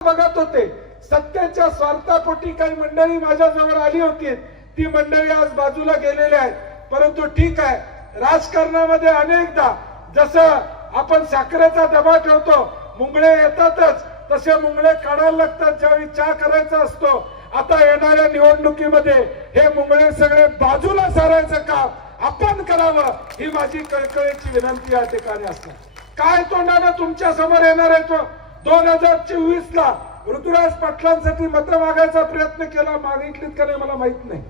बघत होते. सत्याच्या स्वार्थापोटी काही मंडळी माझ्याजवळ आली होती. ती मंडळी आज बाजूला गेलेली आहेत. परंतु ठीक आहे. राजकारणामध्ये अनेकदा जसं आपण साखरेचा दबा ठेवतो मुंगळे येतातच तसे मुंगळे काढायला लागतात ज्यावेळी चहा करायचा असतो. आता येणाऱ्या निवडणुकीमध्ये हे मुंगळे सगळे बाजूला सारायचं काम आपण करावं ही माझी कळकळीची विनंती या ठिकाणी असते. काय तोंडानं तुमच्यासमोर येणार आहे तो? दोन हजार चोवीस ला ऋतुराज पाटलांसाठी मत मागायचा प्रयत्न केला. मागितलीत का नाही मला माहीत नाही.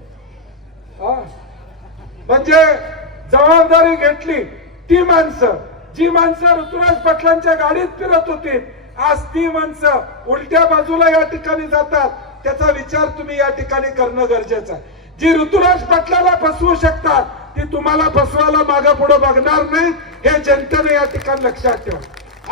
म्हणजे जबाबदारी घेतली ती माणसं. जी माणसं ऋतुराज पाटलांच्या गाडीत फिरत होती आज ती माणसं उलट्या बाजूला या ठिकाणी जातात. त्याचा विचार तुम्ही या ठिकाणी करणं गरजेचं आहे. जी ऋतुराज पाटलाला फसवू शकतात ती तुम्हाला फसवायला मागे पुढे बघणार नाही हे जनतेने या ठिकाणी लक्षात ठेवा.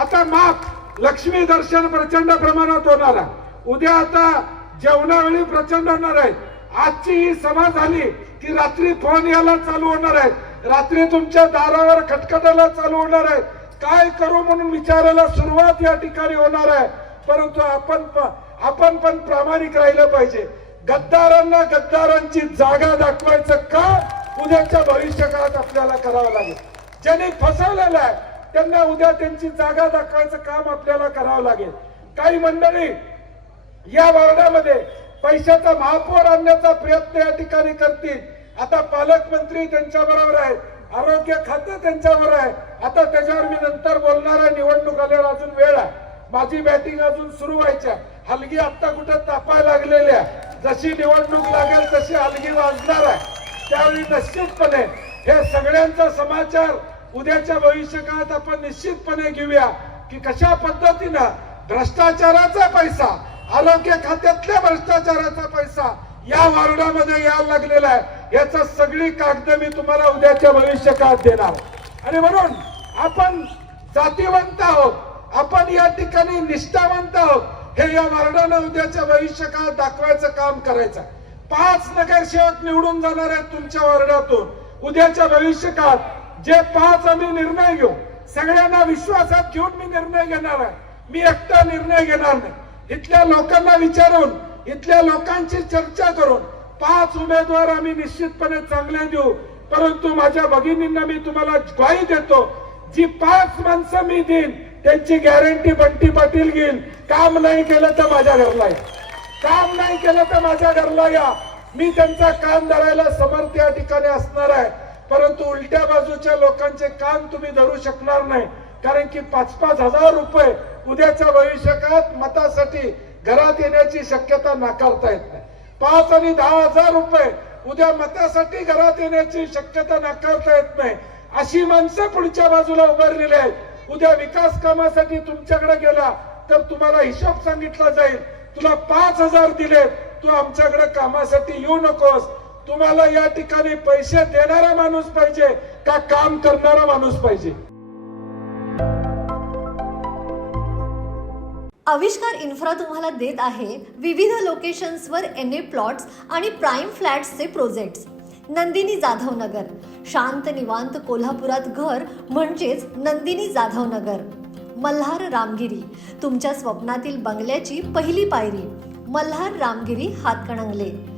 आता माफ. लक्ष्मी दर्शन प्रचंड प्रमाणात होणार आहे. उद्या आता जेवणावेळी प्रचंड होणार आहे. आजची ही सभा झाली की रात्री फोन यायला चालू होणार आहे. रात्री तुमच्या दारावर खटखटायला चालू होणार आहे. काय करू म्हणून विचारायला सुरुवात या ठिकाणी होणार आहे. परंतु आपण प- आपण पण प्रामाणिक राहिलं पाहिजे. गद्दारांना गद्दारांची जागा दाखवायचं का उद्याच्या भविष्यकाळात आपल्याला करावं लागेल. ज्यांनी फसवलेलं आहे त्यांना उद्या त्यांची जागा दाखवायचं काम आपल्याला करावं लागेल. काही मंडळी या वार्डामध्ये पैशाचा महापौर आणण्याचा प्रयत्न या ठिकाणी करतील. आता पालकमंत्री त्यांच्या बरोबर आहेत आरोग्य खातं त्यांच्यावर आहे. आता त्याच्यावर मी नंतर बोलणार आहे निवडणूक आल्यावर अजून वेळ आहे. माझी बॅटिंग अजून सुरू व्हायच्या हलगी आता कुठं तापायला लागलेल्या जशी निवडणूक लागेल तशी हलगी वाजणार आहे. त्यावेळी निश्चितपणे हे सगळ्यांचा समाचार उद्याच्या भविष्यकाळात आपण निश्चितपणे घेऊया की कशा पद्धतीनं भ्रष्टाचाराचा पैसा आरोग्य खात्यातल्या भ्रष्टाचाराचा पैसा या वार्डामध्ये यायला लागलेला आहे. याचा सगळी कागद मी तुम्हाला उद्याच्या भविष्यकाळात देणार. आणि म्हणून आपण जातीवंत आहोत. आपण या ठिकाणी निष्ठावंत आहोत. हे या वार्डानं उद्याच्या भविष्यकाळात दाखवायचं काम करायचं पाच नगरसेवक निवडून जाणार आहेत तुमच्या वार्डातून. उद्याच्या भविष्यकाळात जे पाच आम्ही निर्णय घेऊ सगळ्यांना विश्वासात घेऊन मी निर्णय घेणार आहे. मी एकटा निर्णय घेणार नाही. इथल्या लोकांना विचारून इथल्या लोकांची चर्चा करून पाच उमेदवार आम्ही निश्चितपणे चांगले देऊ. परंतु माझ्या भगिनींना मी तुम्हाला ग्वाही देतो जी पाच माणसं मी देईन त्यांची गॅरंटी बंटी पाटील घेईल. काम नाही केलं तर माझ्या घरला या. काम नाही केलं तर माझ्या घरला या. मी त्यांचा काम धरायला समर्थ या ठिकाणी असणार आहे. परंतु उलट्या बाजूच्या लोकांचे कान तुम्ही धरू शकणार नाही. कारण की पाच पाच हजार रुपये उद्याच्या भविष्यकाळात मतासाठी घरात येण्याची शक्यता नाकारता येत नाही. पाच आणि दहा हजार रुपये उद्या मतासाठी घरात येण्याची शक्यता नाकारता येत नाही. अशी माणसं पुढच्या बाजूला उभारलेली आहेत. उद्या विकास कामासाठी तुमच्याकडे गेला तर तुम्हाला हिशोब सांगितला जाईल. तुला पाच हजार दिले तू आमच्याकडे कामासाठी येऊ नकोस. तुम्हाला या ठिकाणी पैसे देणारा माणूस पाहिजे का काम करणारा माणूस पाहिजे? आविष्कार इन्फ्रा तुम्हाला देत आहे विविध लोकेशन्सवर एन ए प्लॉट्स आणि प्राईम फ्लॅट्सचे प्रोजेक्ट्स नंदिनी जाधव नगर शांत निवांत कोल्हापुरात घर म्हणजेच नंदिनी जाधव नगर मल्हार रामगिरी. तुमच्या स्वप्नातील बंगल्याची पहिली पायरी. मल्हार रामगिरी हातकणंगले.